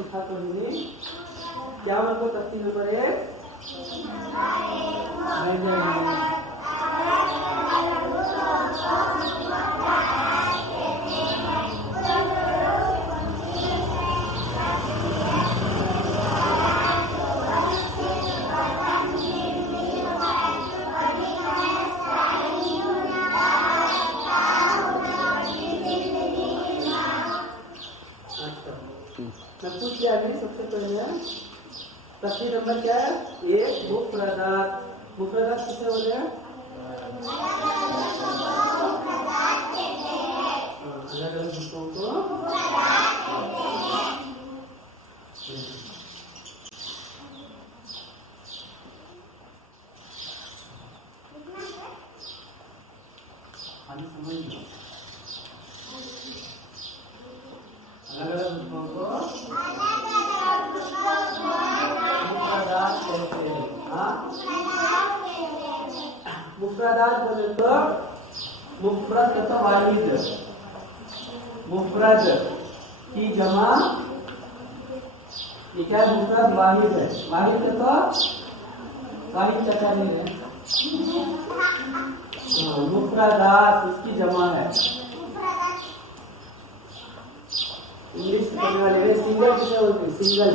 सीखा तो हमने। क्या बोलते तख्ती नंबर 1? मैं पूछ लिया अभी सबसे पहले तख्ती नंबर क्या है? 1 मुफ्रदात। मुफ्रदात किसे बोले? अलग अलग पुस्तकों को समझ अलग अलग पुस्तकों को मुफ्रदात कहते हैं। मुफ्रदात बोले तो मुफ्रद तो वाहिद, मुफ्रद की जमा ये क्या है? मुफ्रद वाहिद है। वाहिद तो वाहिद चचा नहीं है, मुफ्रदात इसकी जमा है। इंग्लिश पढ़ने वाले सिंगल किसे बोलते हैं? सिंगल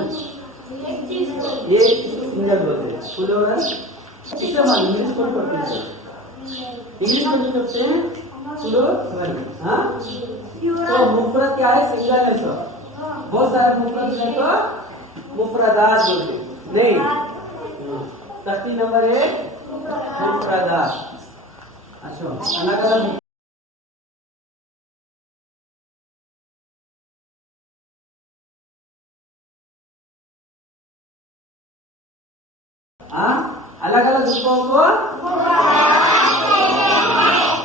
ये सिंगल बोलते हैं। प्लूरल किसे मालूम? इंग्लिश कौन पढ़ते हैं? इंग्लिश में करते हैं प्लूरल। हाँ तो मुफ्रद क्या है? सिंगल है। तो बहुत सारे मुफ्रद है तो मुफ्रदात बोलते नहीं। तख्ती नंबर 1 मुफ्रदात। अच्छा अलग अलग अलग अलग रूपों को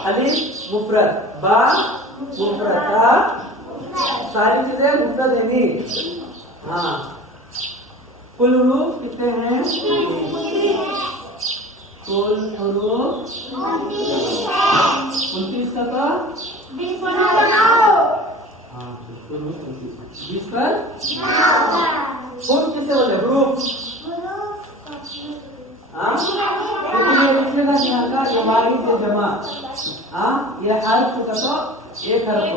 अलिफ मुफ्रद, बा मुफ्रद, ता सारी चीजें मुफ्रद है। हाँ कुल रूप कितने हैं? कुल रूप 29 का तो 20 पर किसे बोले? ग्रुप। लिखने का यहाँ का जमाई से जमा। ये हर्फ का तो एक हर्फ,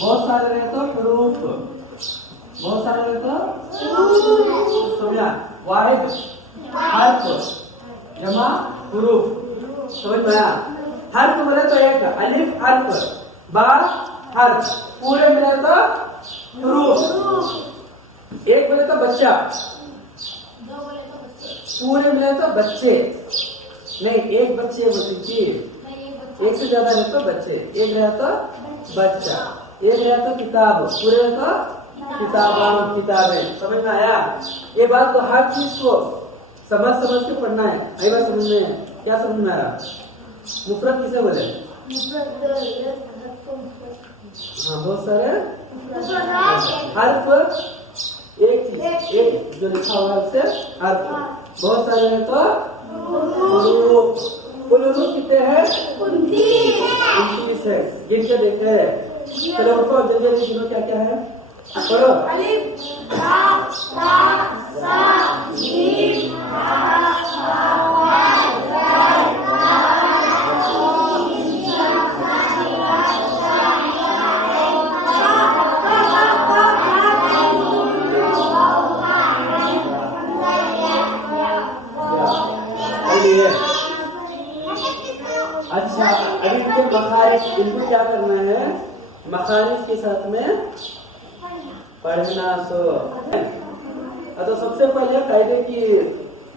बहुत सारे रहे तो हरूफ, बहुत सारे रहे तो समझा? वाहिद हर्फ जमा हरूफ, समझ में आया? हर्फ बोले तो एक अलिफ हर्फ, बा हर्फ, पूरे मिले तो हरूफ। एक बोले तो बच्चा, पूरे मिले तो बच्चे नहीं, एक बच्चे बोलती, एक से ज्यादा रहे तो बच्चे, एक रहे तो बच्चा, एक रहे तो किताब, पूरे रहे तो किताबें। समझ में आया? ये बात तो हर चीज को समझ के पढ़ना है। आई बात समझ में? क्या समझ में आ रहा? मुफ्रद किसे बोले? हाँ बहुत सारे हर्फ, एक चीज एक जो लिखा हुआ है उससे हर्फ, बहुत सारे हैं तो कुल रूप कितने हैं? 29 है। गिन के देखे। चलो उनको जल्दी गिनो क्या क्या है करो। अलिफ बा ता सा जीम हा अच्छा अभी इनके मखारिज, इनको क्या करना है? मखारिज के साथ में पढ़ना। तो सबसे पहले कायदे की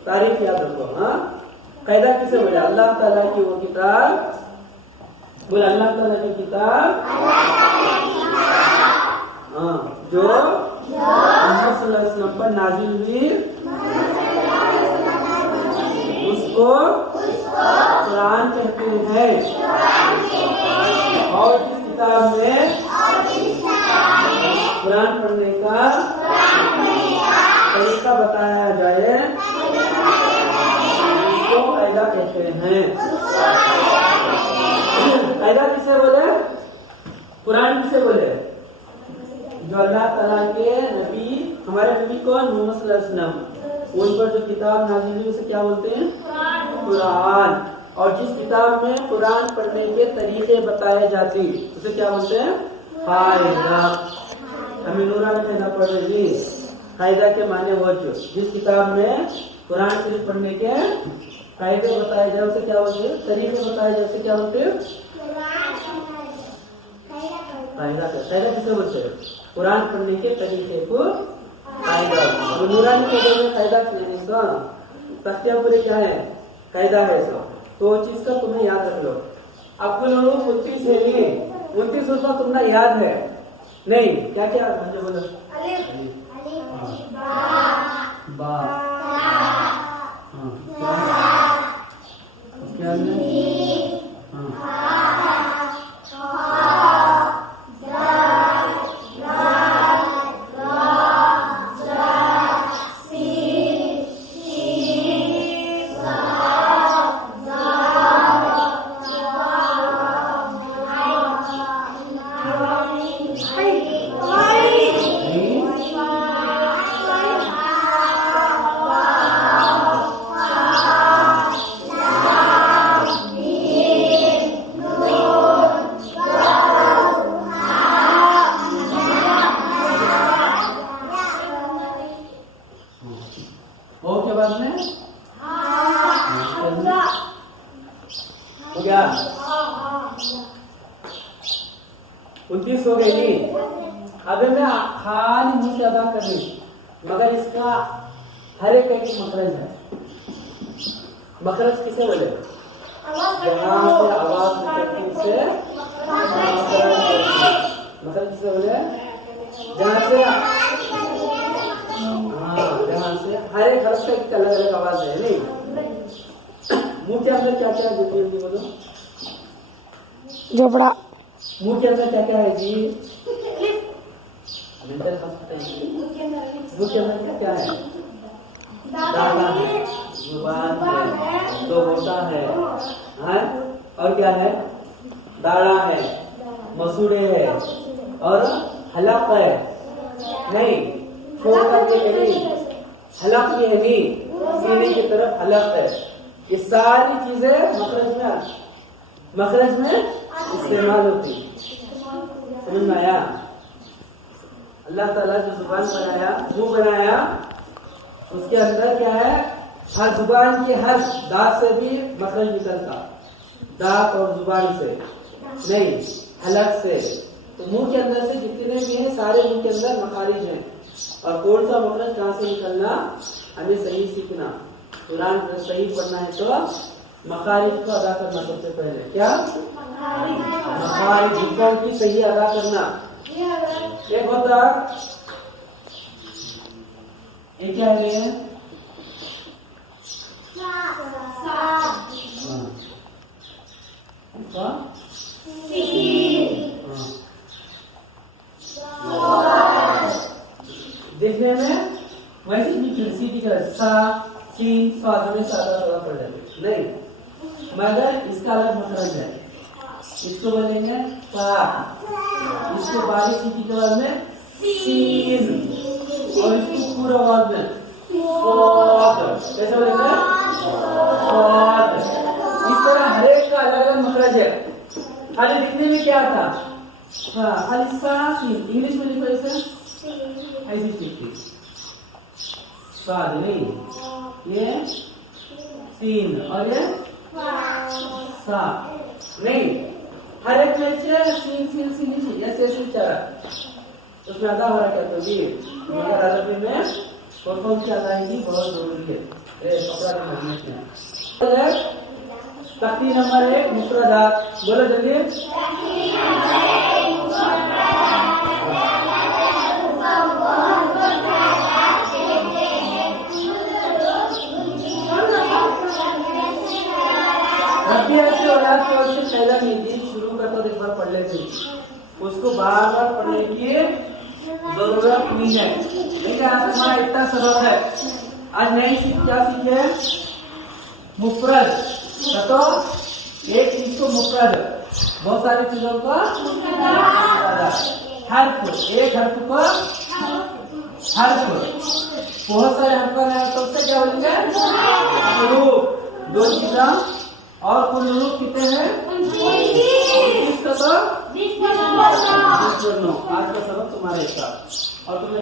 तारीफ याद रखो। हाँ कायदा किसे बोले? अल्लाह ताला की वो किताब, बोले अल्लाह ताला की किताब, हाँ जो मोहम्मद सल्लल्लाहु अलैहि वसल्लम पर नाजिल हुई, उसको कुरान कहते हैं। और इस किताब में कुरान पढ़ने का तरीका बताया जाए, इसको कायदा कहते हैं। कायदा किसे बोले? कुरान किसे बोले? जो अल्लाह ताला के नबी हमारे नबी कौन? मोहम्मद सल्लल्लाहु अलैहि वसल्लम। उन पर जो किताब नाज़िल हुई उसे क्या बोलते हैं? कुरान। और जिस किताब में कुरान पढ़ने के तरीके बताए जाते उसे क्या बोलते हैं? फायदा। हमें नूरा में फायदा पढ़ रही। फायदा के माने वो जो जिस किताब में कुरान शरीफ पढ़ने के फायदे बताए जाए उसे क्या बोलते हैं? तरीके बताए जाए उसे क्या बोलते हैं? फायदा। फायदा किसे बोलते हैं? कुरान पढ़ने के तरीके को फायदा। अब नूरानी फायदा में फायदा नहीं तो तख्तिया पूरे क्या है? कायदा है सो। तो चीज का तुम्हें याद रख लो। आपको लोगों 29 है नहीं, 29 उसका तुम्हें याद है नहीं? क्या क्या मुझे बोलो? बा क्या हो गया? 29 हो गई। अबे मैं खाली मुंह से अदा कर रही, मगर इसका हर एक मखरज है। मखरज किसे बोले? जहाँ से आवाज निकलती से मखरज किसे बोले? जहाँ से जहाँ से हर एक हर्फ का एक अलग अलग आवाज है नहीं? मुंह के अंदर क्या क्या है? जल्दी बोलो। जोबड़ा। मुंह के अंदर क्या क्या है जी? Mental hospital. मुंह के अंदर क्या क्या है? दाढ़ा है, जुबान है, तो होता है, हाँ? और क्या है? दाढ़ा है, मसूड़े है और हलक है नहीं? छोटा ये नहीं, हलक ये नहीं, सीने की तरफ हलक है। ये सारी चीजें मखरज में इस्तेमाल होती। समझ में आया? अल्लाह ताला जो जुबान बनाया, मुंह बनाया, उसके अंदर क्या है? हर जुबान की हर दांत से भी मखरज निकलता, दांत और जुबान से नहीं, हलक से। तो मुंह के अंदर से जितने भी हैं सारे मुंह के अंदर मखारिज हैं। और कौन सा मखरज कहाँ से निकलना हमें सही सीखना। कुरान सही पढ़ना है तो मखारिज को अदा करना सबसे पहले। क्या? मखारिज जुबान की सही अदा करना। एक होता ये क्या है? देखने में वैसे भी किसी की तरह सा चीन स्वाद में सादा सादा पड़ जाते नहीं, मगर इसका अलग मखरज है। इसको बोलेंगे सा, इसको बारीक सीटी के बाद में सीन और इसको पूरा आवाज में स्वाद। कैसे बोलेंगे? स्वाद। इस तरह हर एक का अलग अलग मखरज है। खाली दिखने में क्या था? खाली सा सीन। इंग्लिश में लिखो ऐसे ऐसी लिखती स्वाद नहीं, ये सीन और ये सा नहीं। हर एक में सीन सीन सीन ऐसे ऐसे चार उसमें अदा हो रहा क्या? तो जी मगर अरबी में कौन की अदायगी बहुत जरूरी है। कपड़ा के मजबूत में तख्ती नंबर 1 मुफ्रदात। बोलो जल्दी। पहला निजी शुरू कर तो एक बार पढ़ लेते, उसको बार बार पढ़ने की जरूरत नहीं है। नहीं आज हमारा इतना सबक है। आज नई क्या सीखे? मुफरद। तो एक चीज को मुफरद, बहुत सारी चीजों को हर्फ, एक हर्फ को हर्फ, बहुत सारे हर्फ का है तो उससे क्या बोलेंगे? रूप। 2 चीज़ा और कुल रूप कितने हैं? 20 का तो 20 वर्णों। आज का सबक तुम्हारे साथ और तुम्हें